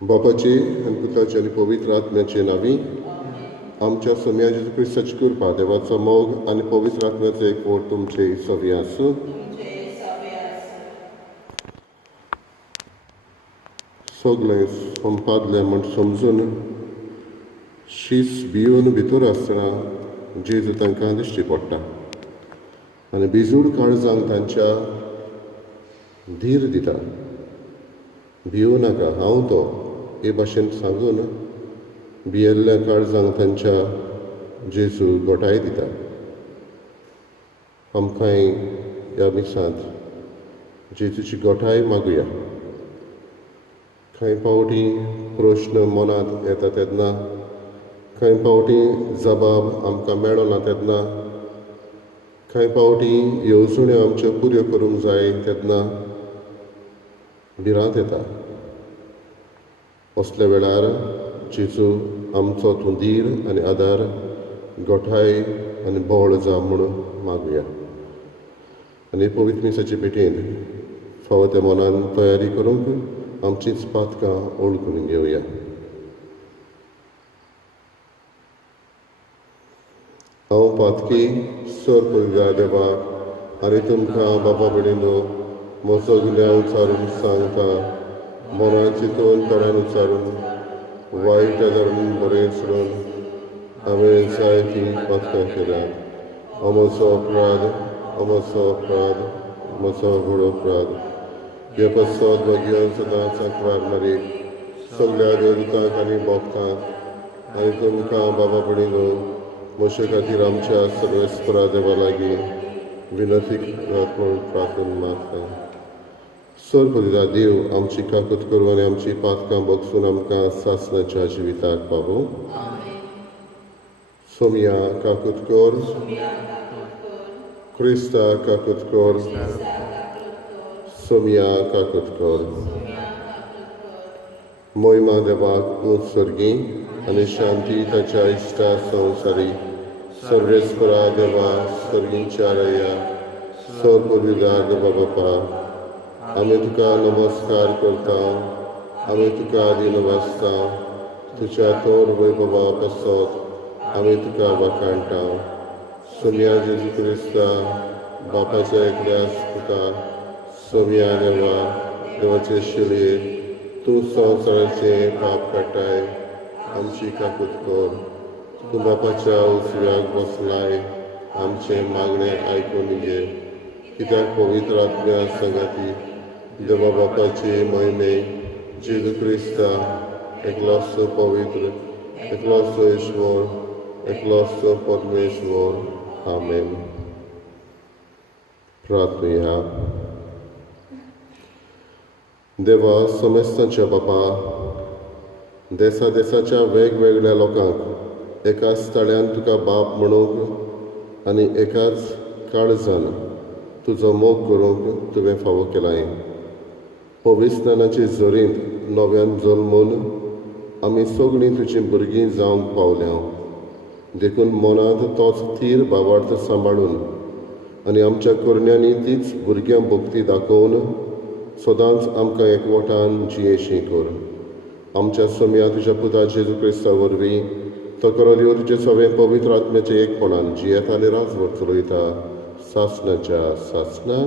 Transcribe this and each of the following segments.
बापाचे आणि पुत्राचे आणि पवित्र आत्म्याचे नावी आमच्या सोम्या जेजू ख्रिस्ताची कृपा देवाचो मोग आणि पवित्र आत्म्याचो एकवट तुमचे सवी आसूं. सगळें संपादलें म्हण समजून शीस भिवन भितर आसतना जेजू तांकां दिश्टी पडटा आनी बिजूड काळजांक तांच्या धीर दिता. भिवू नाका, हांव तो हे भाशेन सांगून भियेल्ल्या काळजांक तांच्या जेजू घोटाय दिता. आमकांय ह्या मिसांत जेजूची घोटाय मागुया. कांय पावटी प्रश्न मनांत येता तेन्ना, कांय पावटी जबाब आमकां मेळो ना तेन्ना, कांय पावटी येवजण्यो आमच्यो पुऱ्यो करूंक जाय तेन्ना भिरांत येता. असल्या वेळार जेजू आमचो तूं धीर आनी आदार घोटाय आनी बोळ जा म्हूण मागुया. आनी पवित्र मिसाचे पेटेन फावो त्या मनान तयारी करूंक आमचीच पातकां ओळखून घेवया. हांव पातकी सर पळयल्या देवाक आनी तुमकां बाबा भयणीनो म्हजो गुन्यांव उचारून सांगता. मनान चिंतून तोंडान उचारून वायट धरून बरें सोडून हांवें जायतीं पातकां केल्यात. हो म्हजो अपराध, हो म्हजो अपराध, म्हजो व्हड अपराध. हे पसत घेवन सदांच वारणारी सगळ्या देवदूतांक आनी भक्तांक आनी तुमकां बाबा भयणीनो म्हजे खातीर आमच्या सर्वेस्परा देवा लागीं विनंती करात म्हूण प्रार्थना मागता. सर पळयता देव आमची काकूत करूं आनी आमची पातकां बगसून आमकां सासणाच्या जिविताक पावूं. सोम्या काकूत कर, क्रिस्ता काकूत कर, सोम्या काकूत कर. मोहिमा देवाक उत्सर्गी आनी शांती ताच्या इश्टा संवसारी सर्वेस्परा देवा सर्गींच्या रया सर पळयता देवा बापा आमी तुका नमस्कार करता. आमी तुका दिनवासता. तुज्या तोंड वैभवा पसत आमी तुका वाखाणटा. सोम्या जेजू क्रिस्ता बापाच्या एकल्यास तुका सोम्या देवा देवाचे शिलयेर तूं संवसाराचे पाप काडटाय आमची काकूत कर. तूं बापाच्या उजव्याक बसलाय आमचे मागणें आयकून घे. कित्याक पवित्र आत्म्या संगाती देवा बापाचे महिमे जेजू क्रिस्ता एकलोसो पवित्र, एकलोसो ईश्वर, एकलोसो परमेश्वर. आमेन. प्रार्थया. देवा समेस्तांच्या बापा देसा देसाच्या वेगवेगळ्या लोकांक एकाच तळ्यान तुका बाप म्हणूंक आनी एकाच काळजान तुजो मोग करूंक तुवें फावो केलाय. पवित्रस्नानाचे जोरींत नव्यान जल्मून आमी सगळीं तुजीं भुरगीं जावंक पावल्या. देखून मनांत तोच थीर भावार्थ सांबाळून आनी आमच्या करण्यांनी तीच भुरग्यां भक्ती दाखोवन सदांच आमकां एकवटान जियेशी कर. आमच्या सोम्या तुज्या पुता जेजू क्रिस्ता वरवीं तो करो देव तुजे सगळे पवित्र आत्म्याचे एकपणान जियेता आनी राजभर चलयता सासणाच्या सासणा.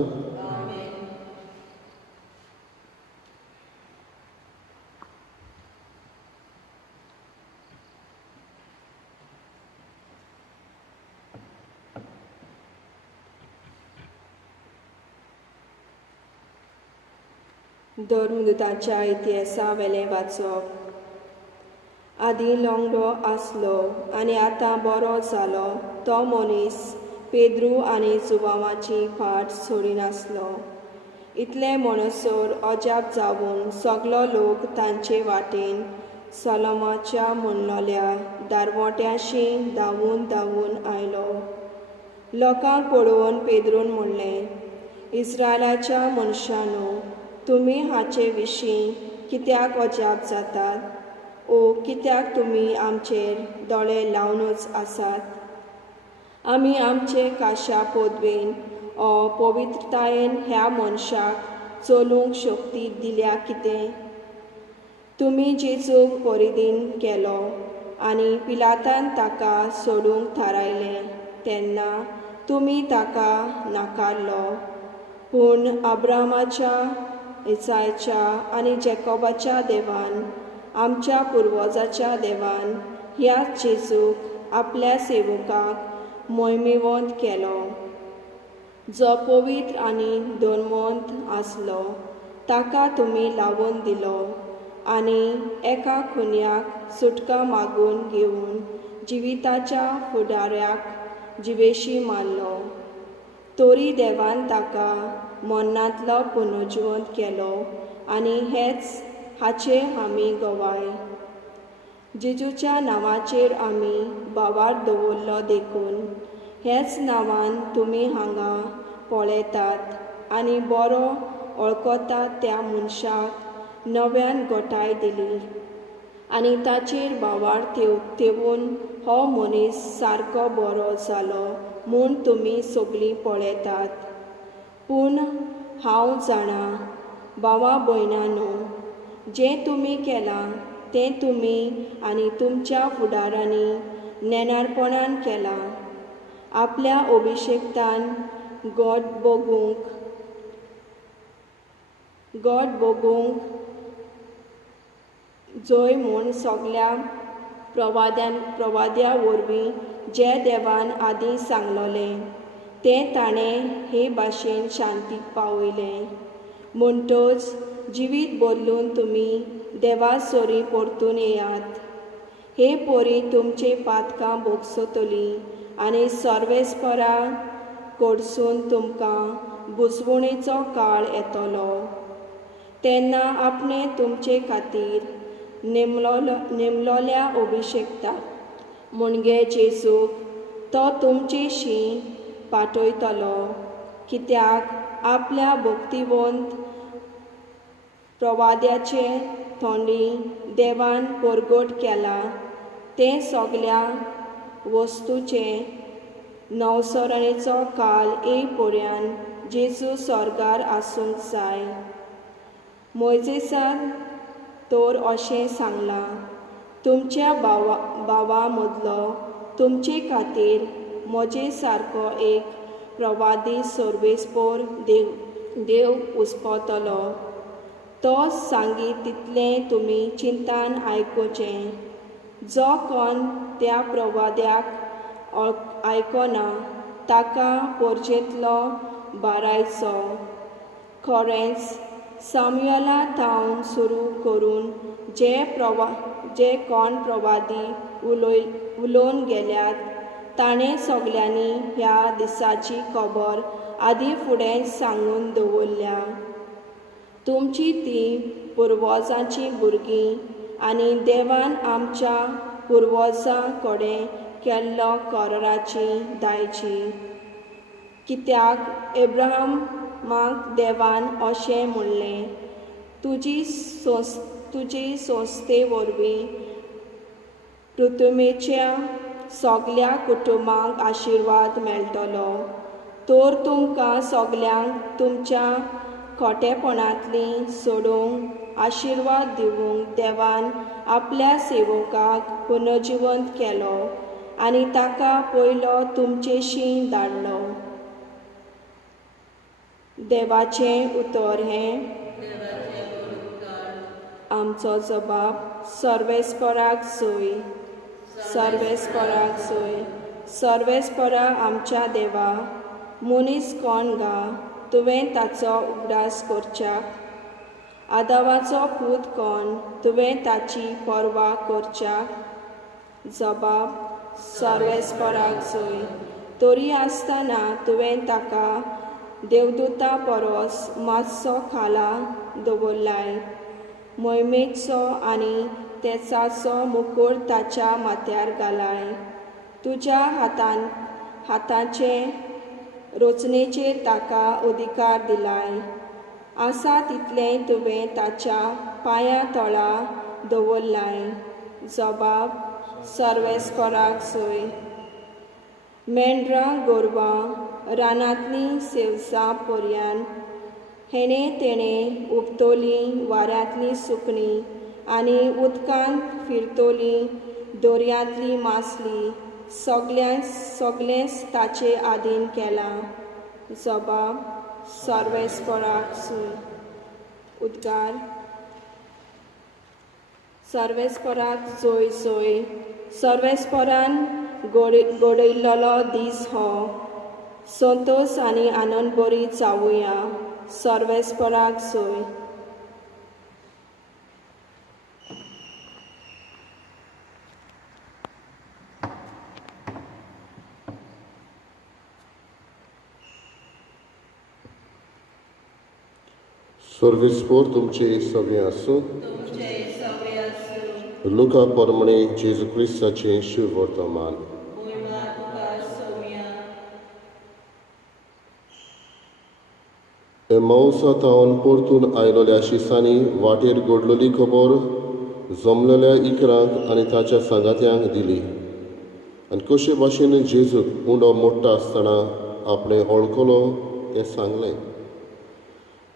धर्मदुताच्या इतिहासा वेलें वाचप. आदी लोंगडो आसलो आनी आतां बरो जालो तो मनीस पेद्रू आनी जुबामाची फाट सोडिनासलो. इतले म्हणसर अजाप जावन सगलो लोक तांचे वाटेन सलोमाच्या म्हणलोल्या दारवट्याशी धांवून धांवून आयलो. लोकांक पळोवन पेद्रून म्हणलें, इस्रायलाच्या मनशांनो, तुमी हाचे विशीं कित्याक अजाप जातात? ओ कित्याक तुमी आमचेर दोळे लावनूच आसात? आमी आमचे काशा पोदवेन पवित्रतायेन ह्या मनशाक चलूंक शक्ती दिल्या कितें? तुमी जेजूक परिधीन केलो आनी पिलातान ताका सोडूंक थारायलें तेन्ना तुमी ताका नाकारलो. पूण अब्रामाच्या, इसायच्या आनी जॅकोबाच्या देवान, आमच्या पुर्वजाच्या देवान ह्याच जेजूक आपल्या सेवकाक मोहिमेवंत केलो, जो पवित्र आनी धर्मवंत आसलो. ताका तुमी लावून दिलो आनी एका खुन्याक सुटका मागून घेवन जिविताच्या फुडाऱ्याक जिवेशी मारलो. तोरी देवान ताका मरणांतलो पुनर्जिवंत केलो आनी हेच हाचे आमी गवाय. जेजूच्या नांवाचेर आमी बाबार दवरलो देखून हेच नांवान तुमी हांगा पळयतात आनी बरो वळखतात त्या मनशाक नव्यान घोटाय दिली आनी ताचेर बाबार तेवून हो मनीस सारको बरो जालो म्हूण तुमी सगळीं पळयतात. पूण हांव जाणा, भावा भयणांनो, जें तुमी केलां तें तुमी आनी तुमच्या फुडारांनी नेनारपणान केलां. आपल्या अभिशेक्तान गोड बगूंक जय म्हूण सगल्या प्रवाद्या वरवीं जे देवान आदीं सांगलोलें तें ताणें हे भाशेन शांतीक पावयलें. म्हणटच जिवीत बदलून तुमी देवा सोरी परतून येयात. हे पोरी तुमचे पातकां बोगसतलीं आनी सर्वेस्परां कडसून तुमकां बुजवणेचो काळ येतलो. तेन्ना आपणे तुमचे खातीर नेमलोल्या अभिशेक्ता म्हणजे जेजूक तो तुमचेशी पाठयतलो. कित्याक आपल्या भक्तिवंत प्रवाद्याचे थोंडी देवान परगट केला तें सगल्या वस्तूचे नवसरणेचो काल येयपर्यंत जेजू स्वर्गार आसूंक जाय. मोइजेसान तर अशें सांगलां, तुमच्या भावा मदलो तुमचे खातीर म्हजे सारको एक प्रवादी सर्वेस्पर देव उस्पतलो. तो सांगी तितलें तुमी चिंतान आयकुचें. जो कोण त्या प्रवाद्याक आयकना ताका परजेंतलो बारायचो. खरेंच सामुएला थावन सुरू करून जे कोण प्रवादी उलोवन गेल्यात ताणें सगल्यांनी ह्या दिसाची खबर आदीं फुडें सांगून दवरल्या. तुमची ती पुर्वजांची भुरगीं आनी देवान आमच्या पुर्वजां कडेन केल्लो कराराची दायजी. कित्याक एब्राहामाक देवान अशें म्हणलें, तुजी संस्थे वरवीं पृथ्वीच्या सगल्या कुटुंबांक आशिर्वाद मेळटलो. तर तुमकां सगल्यांक तुमच्या खोटेपणांतलीं सोडूंक आशिर्वाद दिवंक देवान आपल्या सेवकाक पुनर्जिवंत केलो आनी ताका पयलो तुमचेशी धाडलो. देवाचें उतर हें आमचो जबाब सर्वेस्पराक सोय. सर्वेस्पराक सोय. सर्वेस्परा आमच्या देवा, मनीस कोण गा तुवें ताचो उगडास करच्याक? आदावाचो पूत कोण तुवें ताची पर्वा करच्याक? जबाब सर्वेस्पराक सोय. तरी आसतना तुवें ताका देवदूता परस मातसो खाला दवरलाय. मोहिमेचो आनी तेचाचो मुकूट ताच्या माथ्यार घालाय. तुज्या हाताचे रचनेचेर ताका अधिकार दिलाय. आसा तितलें तुवें ताच्या पांयां तळा दवरलाय. जबाब सर्वेस्पराक सोय. मेंढरां गोरवां रानांतलीं सेवसां पर्यान तेणें उपतोलीं वाऱ्यांतलीं सुकणीं आनी उदकांत फिरतोलीं दर्यांतलीं मासलीं सगळेंच ताचे आधीन केलां. जबाब सर्वेस्पराक सोय. उद्गार सर्वेस्पराक सोय सोय. सर्वेस्परान घडयल्लो दीस हो. संतोश आनी आनंद बरी जावुया. सर्वेस्पराक सोय. सर्वेस्पोर तुमचे सगळे आसूं. लुका प्रमाणे जेजू क्रिस्ताचें शुभ वर्तमान. एमाउसांतावन परतून आयलोल्या शिसांनी वाटेर घडलोली खबर जमलेल्या इकरांक आनी ताच्या सांगात्यांक दिली. आनी कशे भाशेन जेजूक उंडो मोडटा आसतना आपणें वळखलो तें सांगलें.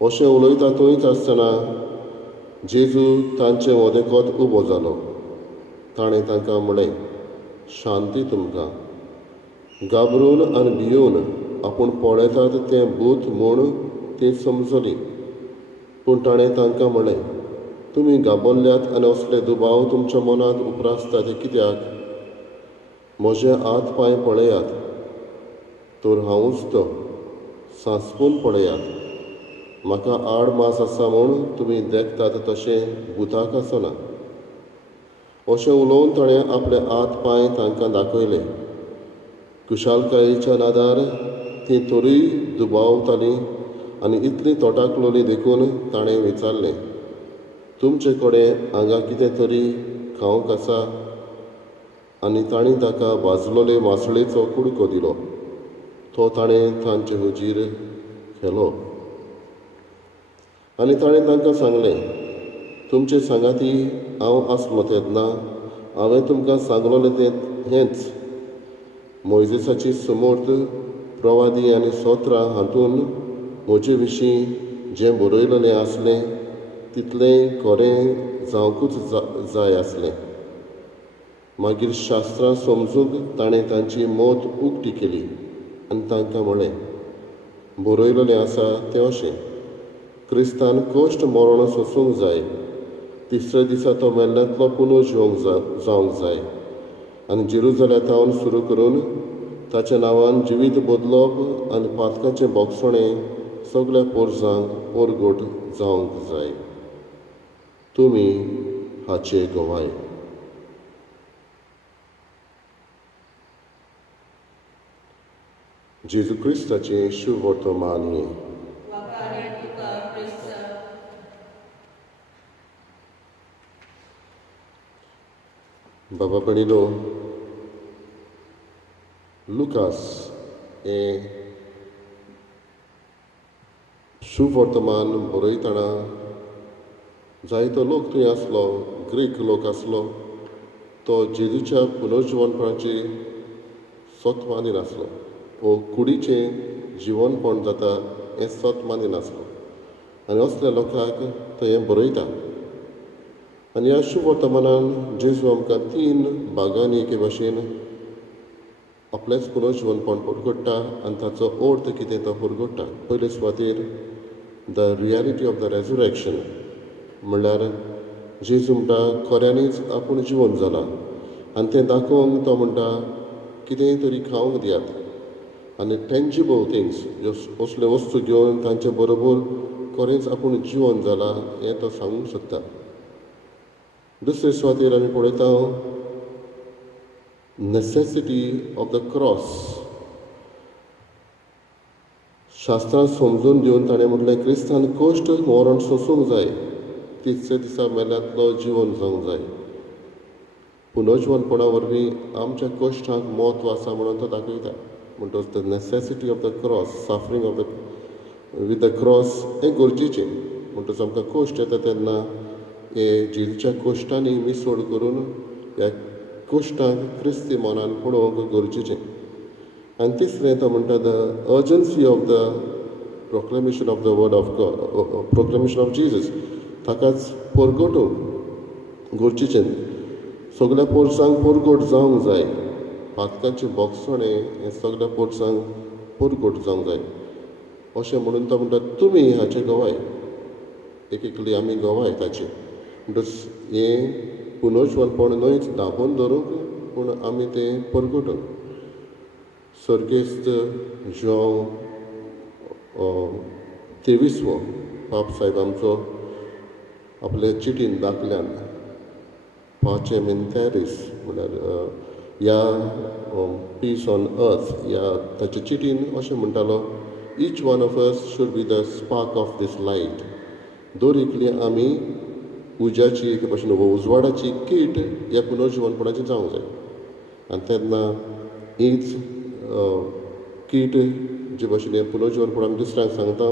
अशें उलयता थंयच आसतना जेजू तांचे मदेंकच उबो जालो. ताणें तांकां म्हळें, शांती तुमकां. घाबरून आनी भियोन आपूण पळयतात तें भूत म्हूण तीं समजलीं. पूण ताणें तांकां म्हळें, तुमी घाबरल्यात आनी असले दुबाव तुमच्या मनांत उप्रासता ते कित्याक? म्हजे हात पांय पळयात, तर हांवूच तो. सांसपून पळयात. म्हाका आड मास आसा म्हूण तुमी देखतात तशें भुताक आसना. अशें उलोवन ताणें आपले हात पांय तांकां दाखयले. कुशालकायेच्या नादार तीं तरी दुबावतालीं आनी इतलीं तोटाकलोलीं देखून ताणें विचारलें, तुमचे कडेन हांगा कितें तरी खावंक आसा? आनी तांणी ताका भाजलोले मासळेचो कुडको दिलो. तो ताणें तांचे हुजीर केलो. आनी ताणें तांकां सांगलें, तुमचे सांगाती हांव आसलो तेन्ना हांवें तुमकां सांगलोलें तें हेंच. मोइजेसाची समर्थ, प्रवादी आनी सोत्रां हातून म्हजे विशीं जें बरयलेलें आसलें तितलें खरें जावंकूच जाय आसलें. मागीर शास्त्रां समजूंक ताणें तांची मत उक्ती केली आनी तांकां म्हळें, बरयलेलें आसा तें अशें, क्रिस्तान कश्ट मरण सोंसूंक जाय, तिसऱ्या दिसा तो मेल्ल्यांतलो पुनर्जिवंक जावंक जाय आनी जेरुजलेमांतावन सुरू करून ताच्या नांवान जिवीत बदलप आनी पातकाचें बोगसणें सगळ्या पोरसांक परगट जावंक जाय. तुमी हाचे गवाय. जेजू क्रिस्ताचें शुभ वर्तमान हें. बाबा भयणीनो, लुकास हें शुभ वर्तमान बरयतना जायतो लोक थंय आसलो. ग्रीक लोक आसलो. तो जेजूच्या पुनर्जिवनपणाची सत मानीन आसलो. वो कुडीचें जिवनपण जाता हें सत मानीन आसलो. आनी असल्या लोकांक तो हें बरयता. आनी ह्या शुभ वर्तमानान जेजू आमकां 3 भागांनी एके भाशेन आपलेंच पुनर्जिवनपण परगट्टा आनी ताचो अर्थ कितें तो परगट्टा. पयले सुवातेर the reality of the resurrection म्हणल्यार जेजू म्हणटा खऱ्यांनीच आपूण जिवन जाला आनी तें दाखोवंक तो म्हणटा कितेंय तरी खावंक दियात आनी टेंजिबल थिंग्स असल्यो वस्तू घेवन तांचे बरोबर खरेंच आपूण जिवन जाला हें तो सांगूंक सोदता. दुसरे सुवातेर आमी पळयता नेसेसिटी ऑफ द क्रॉस शास्त्रांत समजून दिवन ताणें म्हटलें क्रिस्तान कश्ट मरण सोंसूंक जाय, तिसऱ्या दिसा मेल्यांतलो जिवन जावंक जाय. पुनर्जीवनपणा वरवीं आमच्या कश्टांक म्हत्व आसा म्हणून तो दाखयता. म्हणटच the necessity of the cross, suffering of the with the cross हें गरजेचें. म्हणटच आमकां कश्ट येता तेन्ना हे जेजूच्या कश्टांनी मिसळ करून ह्या कश्टांक क्रिस्ती मनान पळोवंक गरजेचें. आनी तिसरें तो म्हणटा the urgency of the proclamation of the word of God, proclamation of Jesus, ताकाच परगटूंक गरजेचें. सगळ्या पोरसांक परगट जावंक जाय. पातकांचें बोगसणें हें सगळ्या पोरसांक परगट जावंक जाय अशें म्हणून तो म्हणटा तुमी हाचे गवाय, एकली आमी गवाय ताचे. म्हणटच हें पुनर्जीवनपण न्हयच धांपोवन धरूंक, पूण आमी तें परगटूंक. सर्गेस्त जॉन 23वो पाप साहेब आमचो आपल्या चिटीन दाखल्यान पाचेम इन पॅरीस म्हळ्यार ह्या पीस ऑन अर्थ ह्या ताचे चिटीन अशें म्हणटालो, each one of us should be the spark of this light. दर एकली आमी उज्याची एक भाशेन उजवाडाची कीट ह्या पुनर्जीवनपणाची जावंक जाय. आनी तेन्ना हीच कीट जे भाशेन हें पुनर्जीवनपण आमी दुसऱ्यांक सांगता,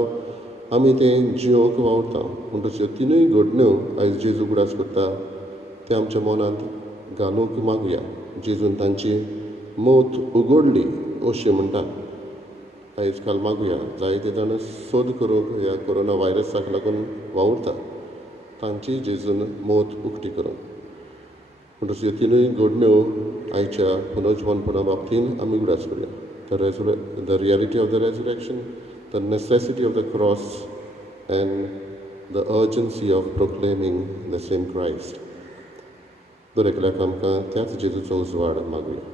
आमी तें जियोंक वावरता. म्हणटच ह्यो तिनूय घडण्यो आयज जेजू उगडास करता ते आमच्या मनांत घालूंक मागुया. जेजून तांची मौत उगडली अशें म्हणटा. आयज काल मागुया जायते जाण सोद करूंक ह्या कोरोना व्हायरसाक लागून वावुरता, तांची जेजून मौत उक्ती करूंक. म्हणटच ह्यो तिनूय घडण्यो आयच्या पुनर्जीवनपणा बाबतींत आमी उगडास करुया. The reality of the resurrection, the necessity of the cross end the urgency of proclaiming the same Christ. दर एकल्याक आमकां त्याच जेजूचो उजवाड मागुया.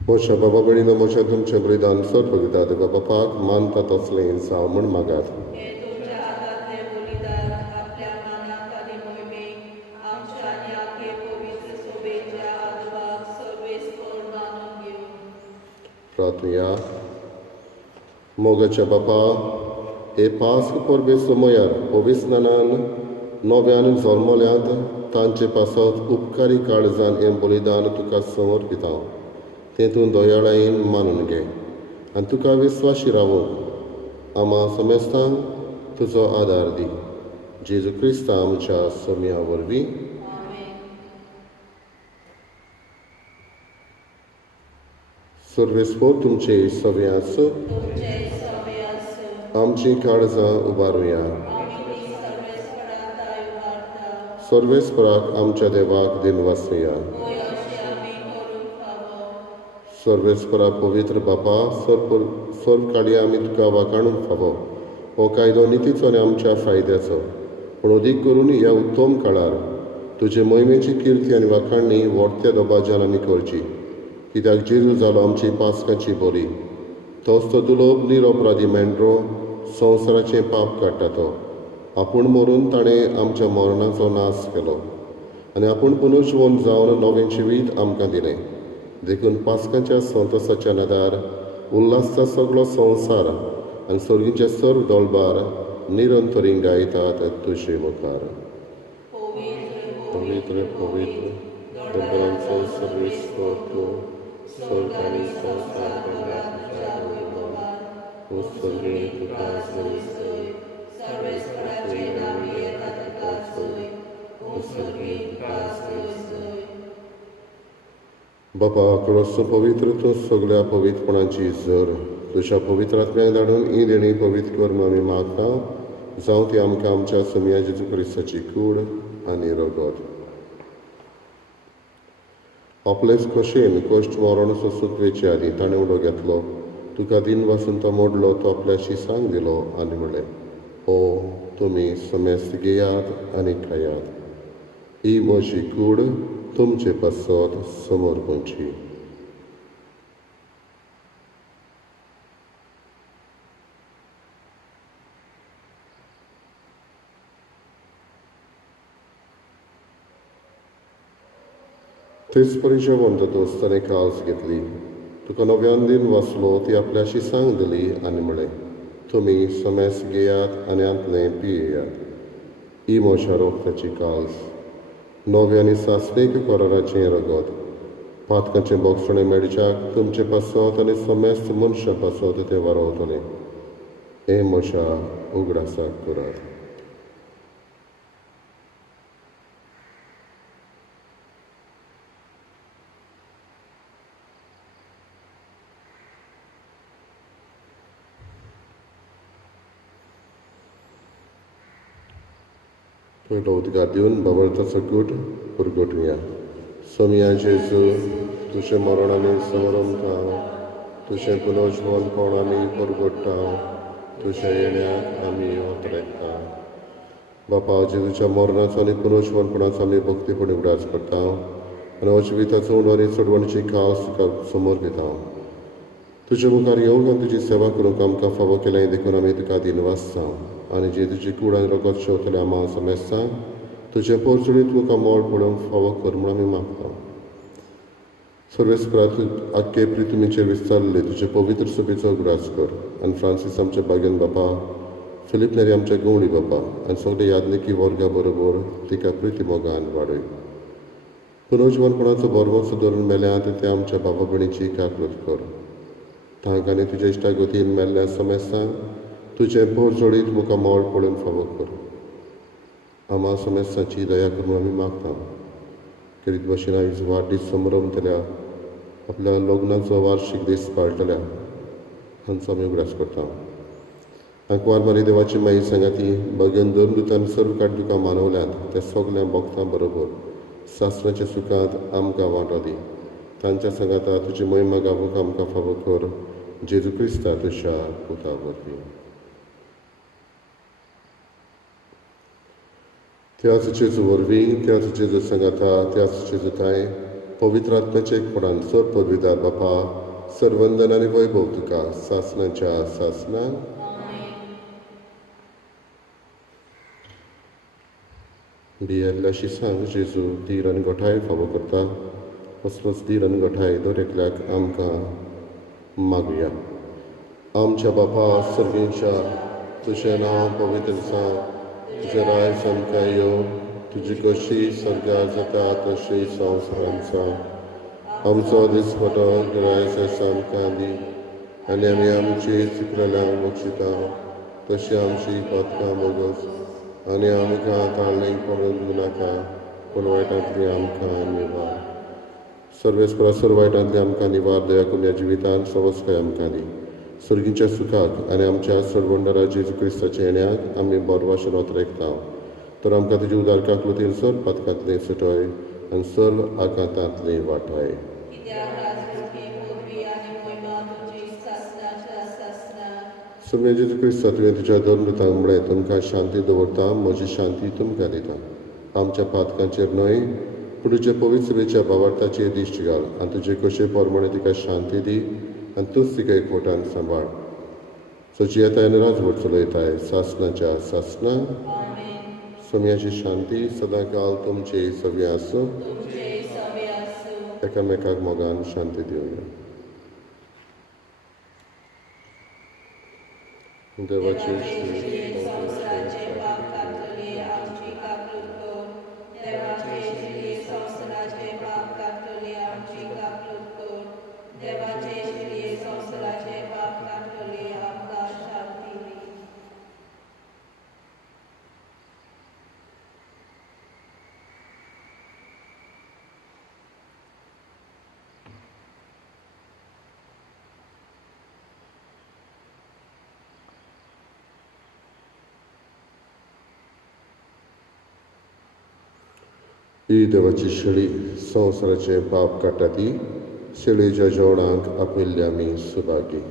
मोशा बाबा बळीनो मोशा तुमचें बलिदान सोडपगितात तुका बापाक मानता तसलें जावं म्हण मागात. हे तुमच्या हातांतले बलिदान आपल्या मानाक आनी मोहिमेक आमच्या आनी आखे पवित्र सोबेच्या आदवाक सर्वेस्पर मानून घेवन. प्रार्थया. मोगाच्या बापा, हे पास्क परबे समयार पविस्नानान नव्यान जल्मल्यांत तांचे पासत उपकारी काळजान हें बलिदान तुका समर्पिता. तें तूं दोयाळायेन मानून घे आनी तुका विस्वाशी रावूंक आम्हा समेस्तांक तुजो आदार दी. जेजू क्रिस्ता आमच्या समिया वरवीं. सर्वेस्पर तुमचे सव्यास आमची काळजां उबारुया. सर्वेस्पराक आमच्या देवाक दिनवासुया. सर्वेस्परा पवित्र बापा सर्व काळी आमी तुका वाखाणूंक फावो हो कायदो नितीचो आनी आमच्या फायद्याचो, पूण अदीक करून ह्या उत्तम काळार तुजे मोहिमेची किर्ती आनी वाखाणणी व्हडत्या दबाज्यान आमी करची, कित्याक जेजू जालो आमची पासकाची बरी. तोच तो दुलोभ निरपराधी मेंढरो संवसाराचें पाप काडटा तो. आपूण मरून ताणें आमच्या मरणाचो नाश केलो आनी आपूण पुनर्जीवन जावन नवें जिवीत आमकां दिलें. देखून पासकाच्या संतोसाच्या नदार उल्हासचा सगळो संवसार आनी सर्गीचे सर्व दोळबार निरंतरींग गायतात तुजे मुखार. पवित्र पवित्र दोळबारांचो सर्वेस्पर तूं, स्वर्ग आनी संवसार पडला तुज्या वैभवान. उत्सर्गे तुका सय सर्वेस्पराचे नामे येता तुका सय, उत्सर्गे तुका सय. बापा खरोच पवित्र तूं सगळ्या पवित्रपणाची झर तुज्या पवित्र आत्म्याक धाडून ही देणी पवित्र कर म्हूण आमी मागता. जावं ती आमकां आमच्या समिया जेजू क्रिस्ताची कूड आनी रगत. आपलेच खोशेन कश्ट मरण सुटवेचे आदी ताणें उडो घेतलो. तुका दिन वासून तो मोडलो, तो आपल्याशी सांग दिलो आनी म्हणलें, हो तुमी समेस्त घेयात आनी खायात. ही म्हजी कूड तुमचे पासत समोर पोंची. तेच परी जेवण दोस्त ताणें काळज घेतली. तुका नव्यान दिन वाचलो ती आपल्याशी सांग दिली आनी म्हणलें, तुमी समेस्त घेयात आनी आंतलें पियेयात. ही म्हज्या रोगताची काळज, नवे आनी सासणीक कराराचें रगत. पातकाचें बोगसणें मेळच्याक तुमचे पासत आनी समेस्त मनशां पासत तें वारोवतलें. हें म्हज्या उगडासाक करात. पयलो उदकार दिवन बाबळताचो गूट पुरगटुया. सोमिया जेजू तुजें मरण आनी समरमता, तुजें पुनर्जीवन कोण आमी पुरगटा, तुज्या येण्याक आमी ओतरेकता. बापा जेजूच्या मरणाचो आनी पुनर्जीवनपणाचो आमी भक्तीपणी उडास करता आनी अजिविताचो उंडो आनी चडवणीची कास तुका समोर दिता. तुजे मुखार येवंक आनी तुजी सेवा करूंक आमकां फावो केलें देखून आमी तुका दिनवासता आनी जेजूची कूड आनी रगत शेवतले आमा समेस्तांक तुजे पोरचुडीत तुका मोल पडोवंक फावो कर म्हूण आमी मागता. सर्वेस्परात आख्खे प्रितुमीचे विस्तारले तुजे पवित्र सभेचो उगडास कर आनी फ्रांसीस आमचे बागेन बापा, फिलीप नेरी आमच्या गवळी बापा आनी सगळे यादनिकी वर्गा बरोबर तिका प्रिती मोगान वाडय. पुनर्जीवनपणाचो बरमोसो धरून मेल्यांत ते आमच्या बाबा भयणीची काकूत कर. तांकां आनी तुज्या इश्टागतीन मेल्ल्या समेस्तांक तुजें पोरचोडीत मुखार मोल पडून फावो कर. आमा समेस्तांची दया करून आमी मागता. खेरीत भाशेन आयज वाडदीस समरमतल्या आपल्या लग्नाचो वार्शीक दीस पाळटल्या हांचो आमी उगडास करता. आंकवार मारी देवाची माई सांगाती बागेन धर्मदुतान सर्व काड तुका मानवल्यात त्या सगळ्या भक्तां बरोबर सासणाच्या सुखांत आमकां वांटो दी. तांच्या सांगाता तुजी महिमा गावूंक आमकां फावो कर. जेजू क्रिस्ता तुज्या पुता वरवीं. त्याच जेजू वरवीं, त्याच जेजू सांगाता, त्याच जेजू ताय पवित्र आत्म्याचे एकपणान सर पदवीदार बापा सर्वंदन आनी वैभव तुका सासणाच्या सासणान बियेल्ल्याशी सांग. जेजू धीर आनी गोठाय फावो करता. असलोच धीर आनी गोठाय दर एकल्याक आमकां मागुया. आमच्या बापा सर्गींच्या तुजें नांव पवित्र जावं, तुजें रायज आमकां येवं, तुजी कशी स्वर्गार जाता तशी संवसारांत जावं. आमचो दिसपटो गिरायस आमकां दी आनी आमी आमची चुकलेल्यांक बक्षिता तशी आमची पातकां बोगस आनी आमकां ताळणेक पडून दिनाका पूण वायटांतली आमकां निवार. सर्वेस्परा सर्व वायटांतली आमकां निवार. दया करून ह्या जिवितांत सवस्काय आमकां दी. सर्गीच्या सुखाक आनी आमच्या सर्वंडरा जेजू क्रिस्ताच्या येण्याक आमी बरो भाशेन ओतरेकता. तर आमकां तुजी उदार काकलुतीन सर्व पातकांतली सुटय आनी सर्व आकांतांतली वाटाय. कित्याक राजवटी, पदवी सोम्या जेजू क्रिस्त तुवें तुज्या दोन दुतांक म्हळें तुमकां शांती दवरता म्हजी शांती तुमकां दिता. आमच्या पातकांचेर न्हय पूण तुज्या पवित्रतेच्या भावार्थाचेर दिश्ट घाल आनी तुजे कशे पोरमणे तिका शांती दी आनी तूंच तिका एकवटान सांबाळ. सोची येताय आनी राजवट चलयताय सासणाच्या सासणाक. सोम्याची शांती सदां काल तुमचे सव्या आसूं. एकामेकाक मोगान शांती दिवया. देवाचे संवसाराचे पाप कातले आमची काकूट कर. देवाचे श्री संवसाराचे पाप कातले आमची काकूट कर. देवाचे श्री संवसाराचे पाप कातले आमकां शांती दी. ही देवाची शेळी संवसाराचे पाप काडटा ती शेळयेच्या जेवणाक आपयल्ल्या आमी Subhagi.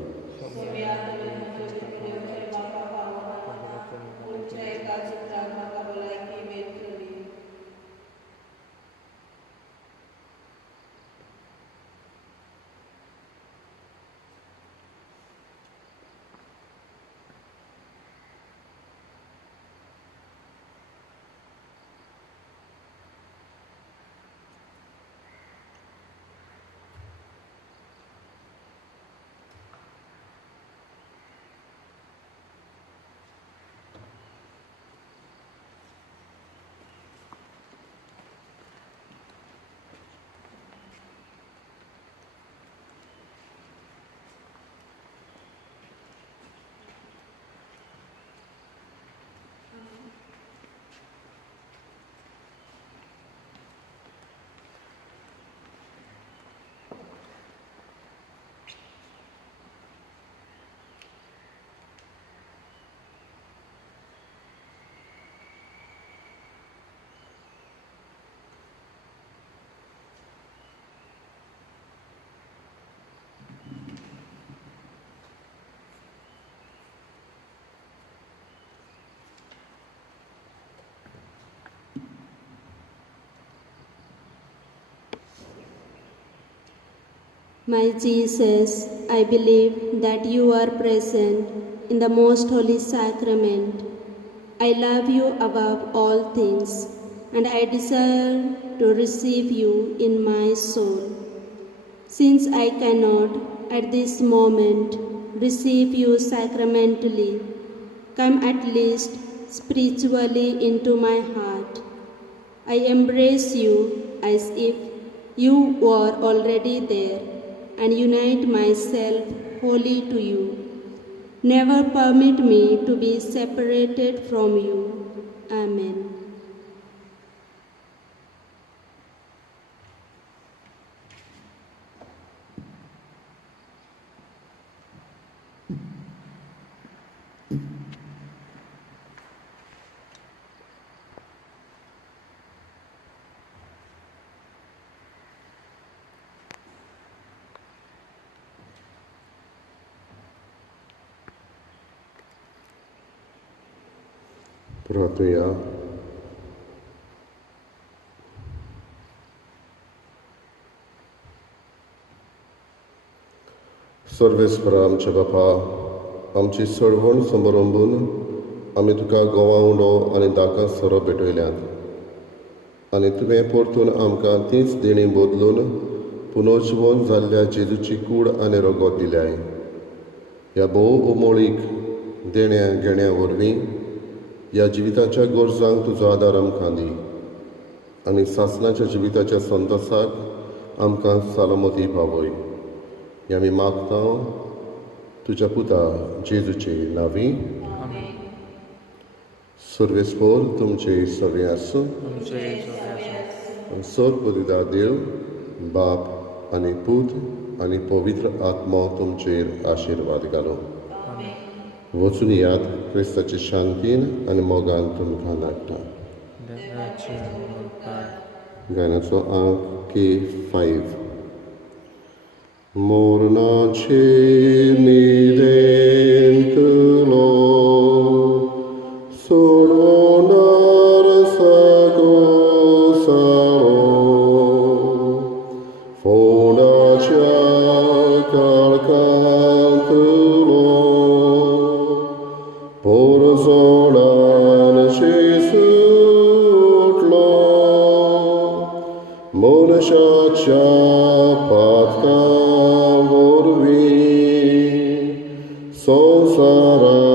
My Jesus, I believe that you are present in the most holy sacrament. I love you above all things, and I desire to receive you in my soul. Since I cannot at this moment receive you sacramentally, come at least spiritually into my heart. I embrace you as if you were already there, and unite myself wholly to you. Never permit me to be separated from you. Amen. प्रार्थया. सर्वेस्परा आमचे बापा, आमची सळवण समारंभून आमी तुका गोवावंडो आनी दाकां सोरो भेटयल्यात आनी तुवें परतून आमकां तीच देणी बदलून पुनर्जीवन जाल्ल्या जेजूची कूड आनी रगत दिल्याय. ह्या भोव उमळीक देण्या घेण्या वरवीं ह्या जिविताच्या गरजांक तुजो आदार आमकां दी आनी सासणाच्या जिविताच्या संतोसाक आमकां सालमती पावय. हें आमी मागता तुज्या पुता जेजूचे नांवी. सर्वेस्पोर तुमचे सगळे आसूं. सर्वपिता देव बाप आनी पूत आनी पवित्र आत्मा तुमचेर आशिर्वाद घालो. वचून याद क्रिस्ताचे शांतीन आनी मोगान तुमकां धाडटा. गायनाचो अंक K5. मोरनाचे निदेंत पातका वोरवी संसारा